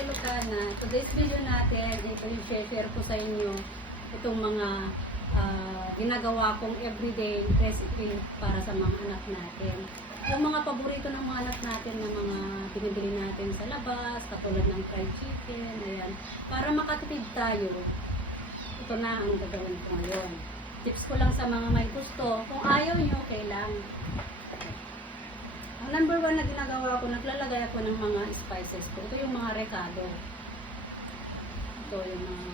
Kay Lucana. Today's video natin, ito yung share ko sa inyo itong mga ginagawa kong everyday recipe para sa mga anak natin. Yung mga paborito ng mga anak natin na mga binibili natin sa labas, katulad ng fried chicken, ayan. Para makatipid tayo, ito na ang gagawin ko ngayon. Tips ko lang sa mga may gusto. Kung ayaw nyo, okay lang. Ang number 1 na ginagawa ko, naglalagay ako ng mga spices ko. Ito yung mga recado. Ito yung mga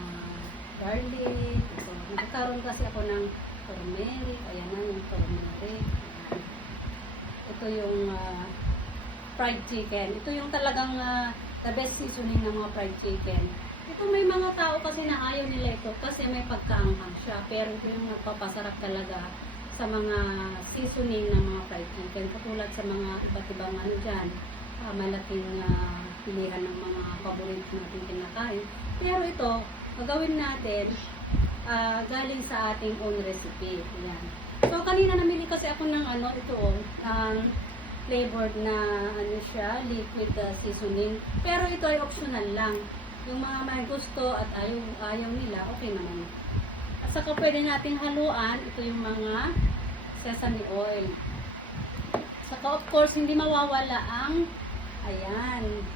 garlic. Ito. Nagkakaroon kasi ako ng turmeric. Ayan na yung turmeric. Ayan. Ito yung fried chicken. Ito yung talagang the best seasoning ng mga fried chicken. Ito may mga tao kasi na ayaw nila ito kasi may pagkaanghang siya. Pero ito yung nagpapasarap talaga sa mga seasoning ng mga fried chicken. Katulad sa mga iba't ibang ano dyan, malaking pilihan ng mga paborito natin kinakain. Pero ito, gagawin natin galing sa ating own recipe. Ayan. So, kanina namili kasi ako ng ano, ito flavored na ano siya, liquid seasoning. Pero ito ay optional lang. Yung mga may gusto at ayaw nila, okay naman. At saka pwede natin haluan, ito yung mga sesame oil. Saka of course, hindi mawawala ang, ayan,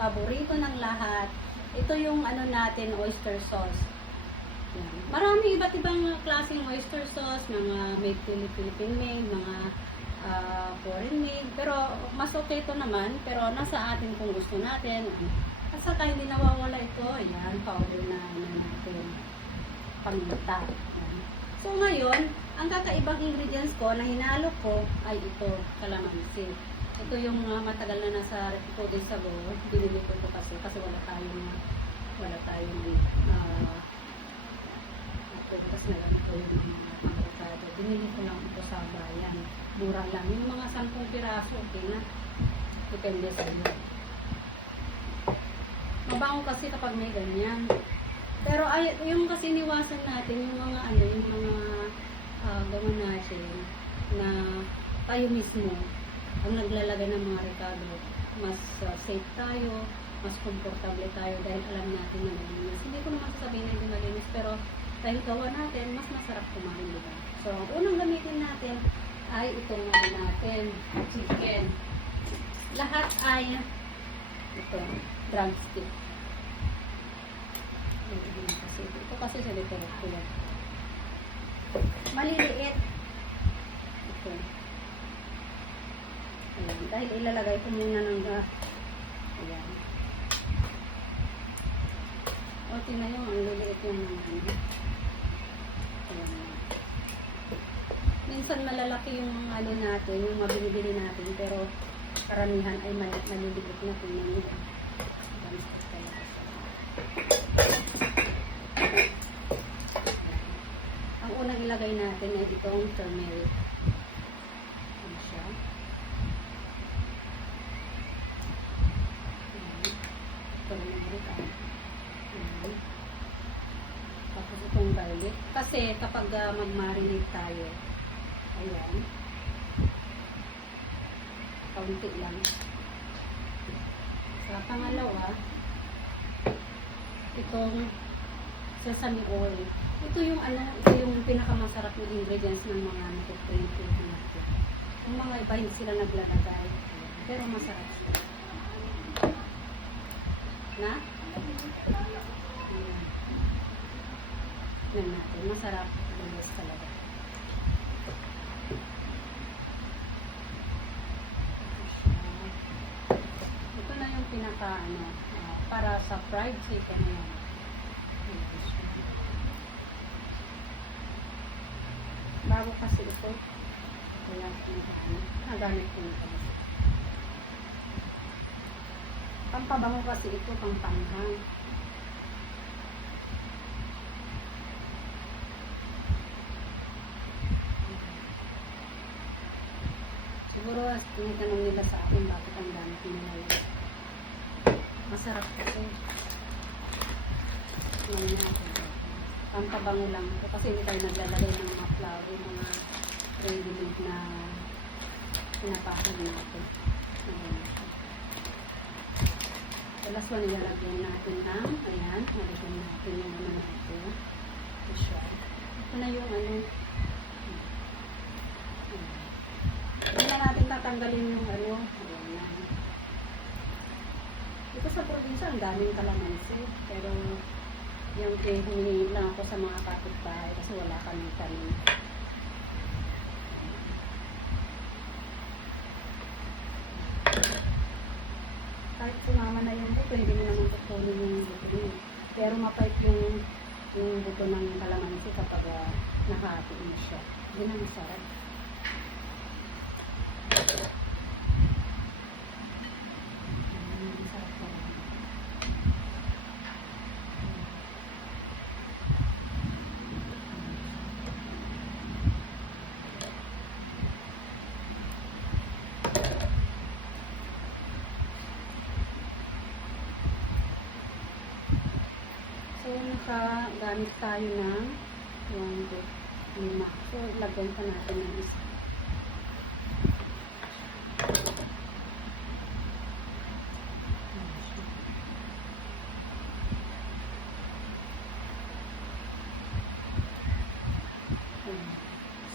paborito ng lahat. Ito yung ano natin, oyster sauce. Ayan. Marami iba't ibang klaseng oyster sauce, mga made Philippine made, mga foreign made. Pero mas okay ito naman, pero nasa atin kung gusto natin. At saka hindi nawawala ito, ayan, powder na natin. Paminta. So ngayon, ang kakaibang ingredients ko na hinalo ko ay ito, calamansi. Ito yung matagal na nasa 2 days ago, binili ko ito kasi wala tayong bukas na lang ito yung mga pangkakado. Binili ko lang ito sa bayan. Mura lang. Yung mga 10 piraso, okay na. Depende sa iyo. Mabango kasi kapag may ganyan. Pero ay, yung kasi iniwasan natin, yung mga ano, yung mga gawin natin na tayo mismo ang naglalagay ng mga recado. Mas safe tayo, mas komportable tayo dahil alam natin na malinis. Hindi ko naman sasabihin na hindi malinis, pero dahil gawa natin, mas masarap kumain, diba? So, ang unang gamitin natin ay itong natin, chicken. Lahat ay ito, drumstick. Ito kasi sa literate ko yan. Maliliit. Ito. Ayan. Dahil ilalagay ko muna ng ayan. O, tingnan nyo, ang liliit yung mga ano. Ayan. Minsan malalaki yung mga ano natin, yung mabinibili natin, pero karamihan ay maliliit na tingnan nyo. Ang unang ilagay natin ay itong turmeric. Ano siya? Turmeric. Tapos itong garlic. Kasi kapag mag-marinate tayo, ayan, kaunti lang. Sa pangalawa, itong sesame oil. Ito yung ano, ito yung pinakamasarap na ingredients ng mga nag-train food natin. Yung mga iba hindi sila naglalagay, pero masarap siya. Na? Yan natin, masarap. Malis talaga. Ito na yung pinaka ano, para sa fried chicken na yan. Bago kasi ito, kaya nagamit ko na ito. Pampabango kasi ito, pangpanghang. Siguro tinitanong nila sa akin bakit ang gamit nila yun. Masarap ito. Ngayon natin. Pampabango lang ito kasi hindi tayo naglalagay ng mga flour, mga ready-made na pinapahal natin. Ito last one, ilalagyan natin ng, ayan, nalagyan natin yung ano natin. Ito siya. Ito na yung ano. Hindi na natin tatanggalin yung ano. Ayan na. Dito sa probinsya, ang daming kalamansi. Pero, yung humingi lang ako sa mga kapitbahay kasi wala kami tanim. Kahit sumama na yung buto, hindi mo naman kukunin yung buto niya. Pero mapait yung buto ng kalamansi kapag nakahati na siya. Hindi na masarap. Sarap-sarap. So, nakagamit tayo ng 1, 2, 5. So, lagyan pa natin ng isa.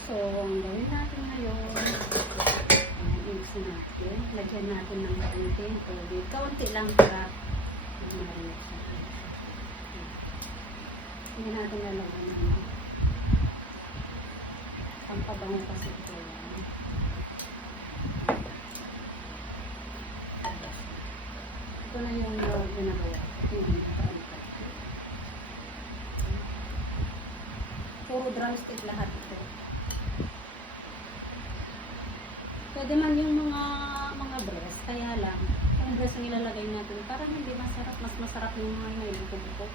So, ang gawin natin ngayon, i-mix natin. Lagyan natin ng kaunting tubig. Kaunti lang para marinig siya. Hindi natin lalagyan ng pampabango kasi ito. Ito na yung ginagawa. Ito yung nakaalikat. Puro drumstick lahat ito. Pwede man yung mga breast, kaya lang, yung breast ang ilalagay natin, parang hindi masarap, mas masarap yung mga may buto-buto.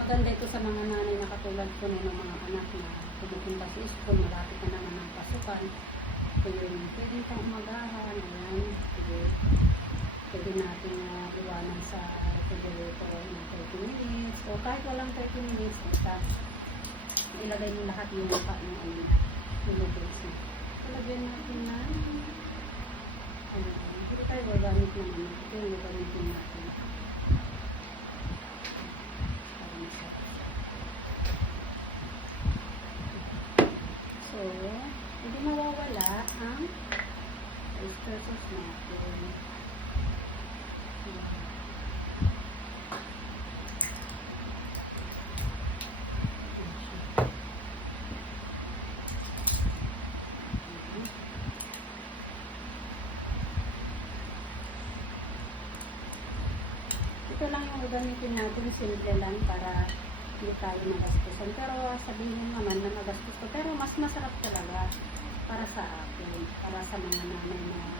Maganda ito sa mga nanay na katulad ko na ng mga anak na pumupunta sa school, malapit na naman ang pasukan. Ito yung pwedeng pang umagahan, ayan, pwede natin iwanan sa refrigerator ng 30 minutes. So kahit walang 30 minutes, basta ilagay mo lahat yung maka ng noodles niya. Ilagyan natin na hindi tayo gagamit ng ano. Ito yung gagamitin natin. So, hindi mawawala ang oyster sauce natin. Ito lang yung gagamitin natin, simple lang para hindi tayo magastusan. Pero sabihin naman na magastos ko. Pero mas masarap talaga para sa akin. Para sa mga nanay na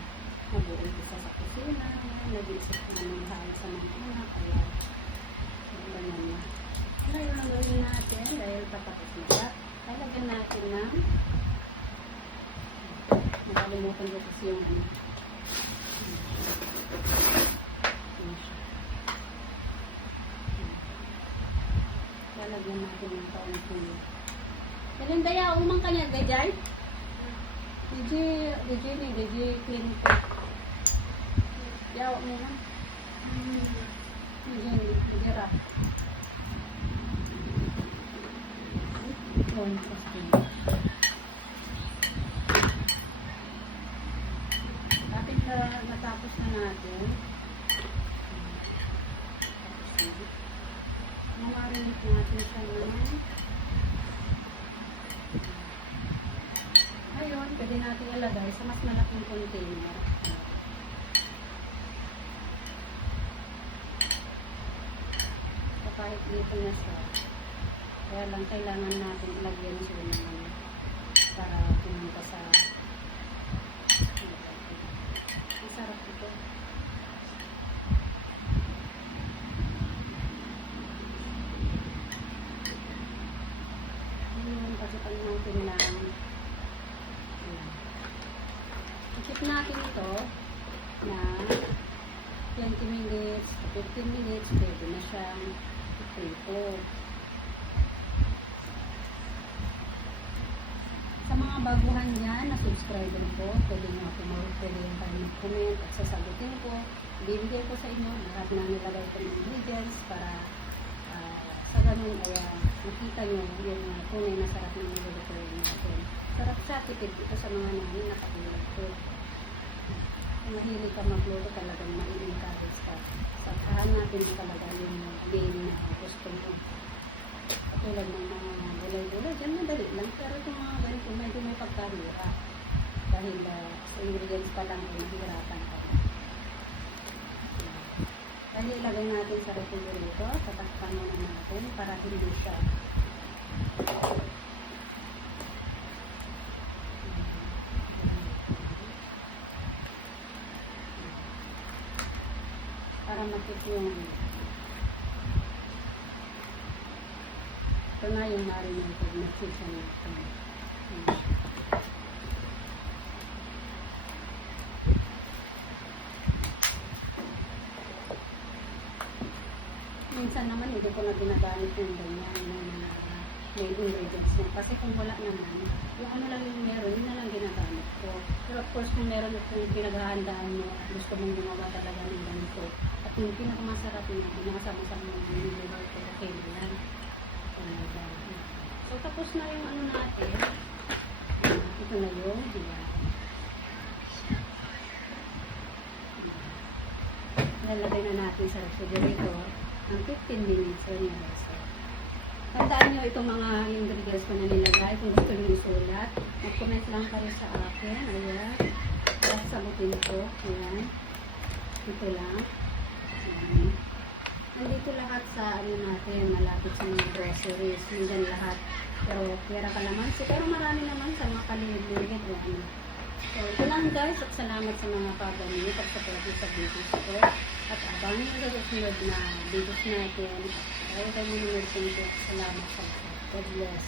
nag-uumpisa sa kusina, nag-iisip na ng halos sa mga anak. Kaya, ganyan na. Ngayon ang gawin natin, dahil tapos na, talagyan natin ng nakalimutan ko kasi yung lalagyan natin ng kaunting. Kalinda ya, umang kanya, gajay? DJ clean ko. Yawa mo na. DJ rap. Yun, kasi. Kapit na matapos na natin. Mamarinit natin siya naman. Ngayon, pwede natin ilagay sa mas malaking container. So, kahit dito na siya, kaya lang kailangan natin ilagyan siya naman para pumunta sa masarap ito. Pasukan natin lang. I-keep natin ito na 20 minutes, 15 minutes, pwede na siyang iprito. Sa mga baguhan dyan na subscribe subscriber ko, pwede nyo ako pwede kayo mag-comment at sasagutin ko. Bibigay ko sa inyo lahat na nilagay ko ng ingredients para sa ganun ay makita nyo yung tunay na sarap ng nilulutuin natin. Sarap siya, tipid ito sa mga namin nakatulad ko. Kung mahilig ka magluto, talagang ma-encourage ka. Sakahan natin talaga yung main na gusto mo. Tulad ng mga gulay-gulay, dyan madali lang. Pero itong mga ganito, medyo may pagkahirap. Dahil sa ingredients pa lang ay mahirapan ka. Dahil ilagay natin sa refrigerator, tatakpan muna natin para hindi siya para makit yung ito na yung marinated na chicken natin. Minsan naman hindi ko na ginagamit yung ganyan na may ingredients niya. Kasi kung wala naman, yung ano lang yung meron, yun na lang ginagamit ko. Pero of course, kung meron at kung pinaghahandaan mo at gusto mong gumawa talaga ng ganito, at yung pinakamasarap niya, pinakasama-sama ng niluluto ko, okay na yan. So, tapos na yung ano natin. Ito na yung hiya. Lalagay na natin sa refrigerator ng 15 minutes or less. Tandaan nyo itong mga ingredients ko na nilagay. Kung gusto nyo isulat, mag-comment lang kayo sa akin. Ayan. At sagutin ko. Ayan. Ito lang. Ayan. Nandito lahat sa ano natin, malapit sa mga groceries. Nandyan lahat. Pero pera kalamansi. Pero marami naman sa mga paligid. Ayan. So, ito lang guys. At salamat sa mga pag-ano, pagpapalagi sa videos ko. At abangan nyo sa susunod na videos natin. Ayaw kayo muna nag-thank you. Salamat sa lahat. God bless.